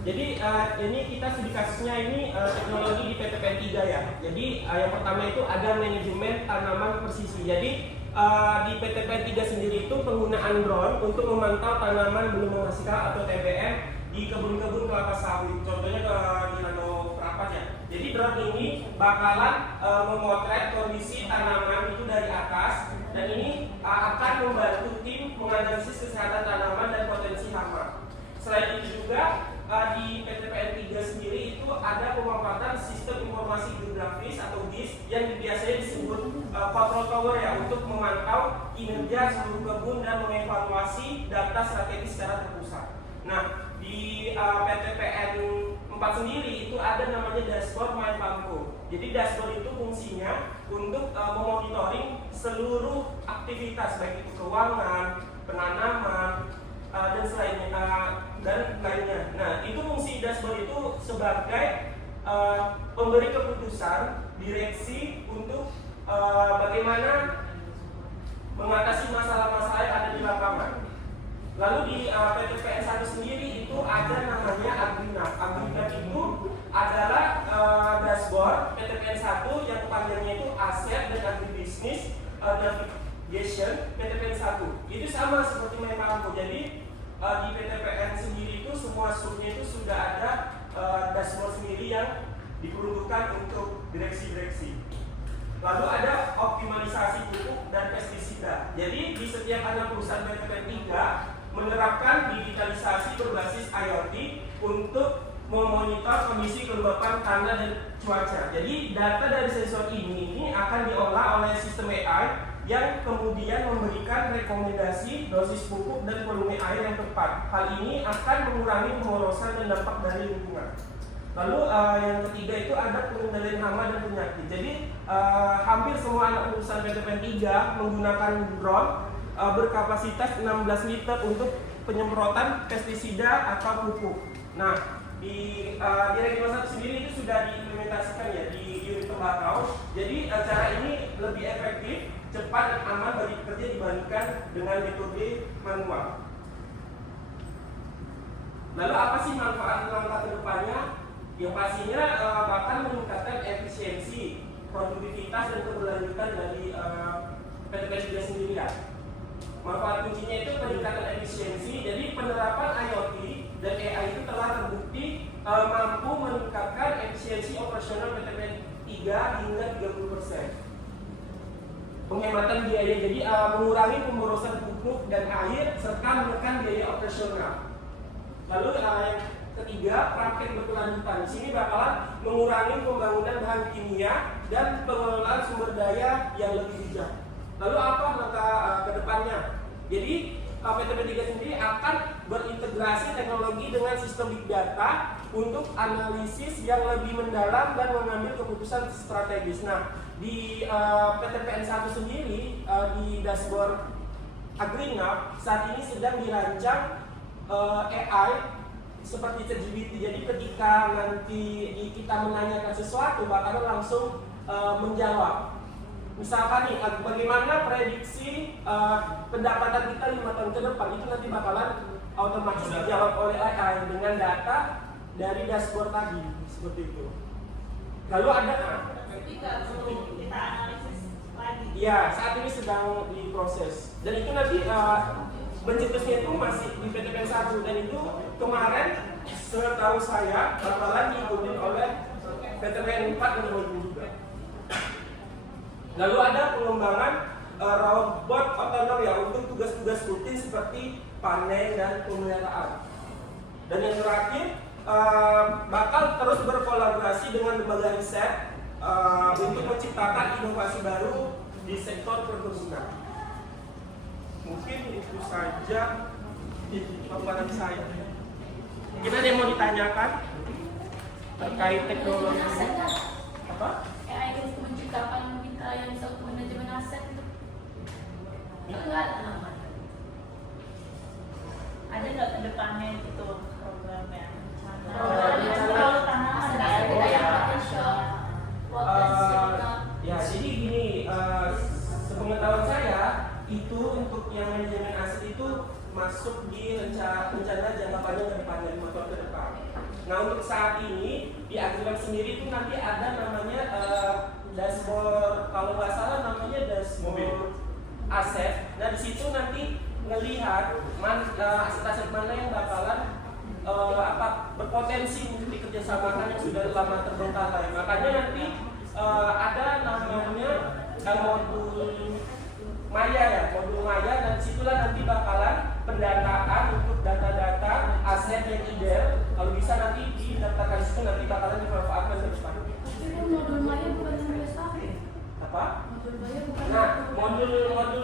Jadi ini kita studi kasusnya ini teknologi di PTPN 3 ya. Jadi yang pertama itu ada manajemen tanaman presisi. Jadi di PTPN 3 sendiri itu penggunaan drone untuk memantau tanaman belum menghasilkan atau TBM di kebun-kebun kelapa sawit. Contohnya di Rano Prapat ya. Jadi drone ini bakalan memotret kondisi tanaman itu dari atas, dan ini akan membantu tim menganalisis kesehatan tanaman dan potensi hama. Selain itu juga di PTPN 3 sendiri itu ada pemanfaatan sistem informasi geografis atau GIS yang biasanya disebut control tower ya, untuk memantau kinerja seluruh kebun dan mengevaluasi data strategis secara terpusat. Nah, di PTPN 4 sendiri itu ada namanya dashboard My Farmco. Jadi dashboard itu fungsinya untuk memonitoring seluruh aktivitas baik itu keuangan, penanaman, dan lainnya. Nah, itu fungsi dashboard itu sebagai pemberi keputusan direksi untuk bagaimana mengatasi masalah-masalah yang ada di lapangan. Lalu di PTPN 1 sendiri itu ada namanya Agrinap. Agrinap itu adalah dashboard PTPN 1 yang panjangnya itu aset dan agribisnis navigation PTPN 1. Itu sama seperti Farmco. Jadi di PTPN sendiri itu semua struknya itu sudah ada dashboard sendiri yang diperuntukkan untuk direksi-direksi. Lalu ada optimalisasi pupuk dan pestisida. Jadi di setiap anak perusahaan PTPN 3 menerapkan digitalisasi berbasis IoT untuk memonitor kondisi kelembapan tanah dan cuaca. Jadi data dari sensor ini akan diolah oleh sistem AI yang kemudian memberikan rekomendasi dosis pupuk dan volume air yang tepat. Hal ini akan mengurangi pemborosan dan dampak dari lingkungan. Lalu yang ketiga itu ada pengendalian hama dan penyakit. Jadi hampir semua anak perusahaan PTPN 3 menggunakan drone berkapasitas 16 liter untuk penyemprotan pestisida atau pupuk. Nah, di Regional 1 sendiri itu sudah diimplementasikan ya di unit tembakau. Jadi cara ini lebih efektif, cepat dan aman bagi pekerja dibandingkan dengan metode manual. Lalu apa sih manfaat langkah ke depannya? Yang pastinya bahkan meningkatkan efisiensi, produktivitas dan keberlanjutan dari PTPN 3 sendiri ya. Manfaat kuncinya itu peningkatan efisiensi. Jadi penerapan IoT dan AI itu telah terbukti mampu meningkatkan efisiensi operasional PTPN 3 hingga 30%. Penghematan biaya, jadi mengurangi pemborosan pupuk dan air serta menekan biaya operasional. Lalu yang ketiga, praktek berkelanjutan. Di sini bakalan mengurangi pembangunan bahan kimia dan pengelolaan sumber daya yang lebih bijak. Lalu apa langkah ke depannya? Jadi PTPN 3 sendiri akan berintegrasi teknologi dengan sistem big data untuk analisis yang lebih mendalam dan mengambil keputusan strategis. Nah, di PTPN 1 sendiri di dashboard Agrinap saat ini sedang dirancang AI seperti ChatGPT. Jadi ketika nanti kita menanyakan sesuatu bakalan langsung menjawab. Misalkan nih, bagaimana prediksi pendapatan kita 5 tahun ke depan, itu nanti bakalan otomatis dijawab oleh AI dengan data dari dashboard tadi, seperti itu. Lalu ada kita analisis lagi. Ya, saat ini sedang diproses. Dan itu nanti mencetusnya itu masih di PTPN 1, dan itu kemarin setahu saya bakalan diikuti oleh PTPN 4 dan 20 juga. Lalu ada pengembangan robot otonom ya untuk tugas-tugas rutin seperti panen dan pemeliharaan. Dan yang terakhir bakal terus berkolaborasi dengan lembaga riset untuk menciptakan inovasi baru di sektor perkebunan. Mungkin itu saja paparan saya. Kita ada yang mau ditanyakan terkait teknologi apa? AI untuk menciptakan kita yang bisa untuk manajemen aset itu enggak ada nama. Ada nggak ke depannya itu programnya? Kalau tanaman ada yang potensial. Ya, jadi gini, sepengetahuan saya itu untuk yang manajemen aset itu masuk di rencana jangka panjang ke depan, 5 tahun ke depan. Nah untuk saat ini di Agribank sendiri itu nanti ada namanya dashboard, kalau nggak salah namanya dashboard aset. Nah di situ nanti ngelihat aset-aset mana yang bakalan berpotensi untuk dikerjasamakan yang sudah lama terbengkalai. Makanya nanti ada namanya modul Maya ya, modul Maya, dan disitulah nanti bakalan pendataan untuk data-data aset yang ideal. Kalau bisa nanti didaftarkan situ, nanti bakalan dimanfaatkan ke depan. Itu modul Maya bukan yang biasa. Apa? Modul Maya bukan. Nah, modul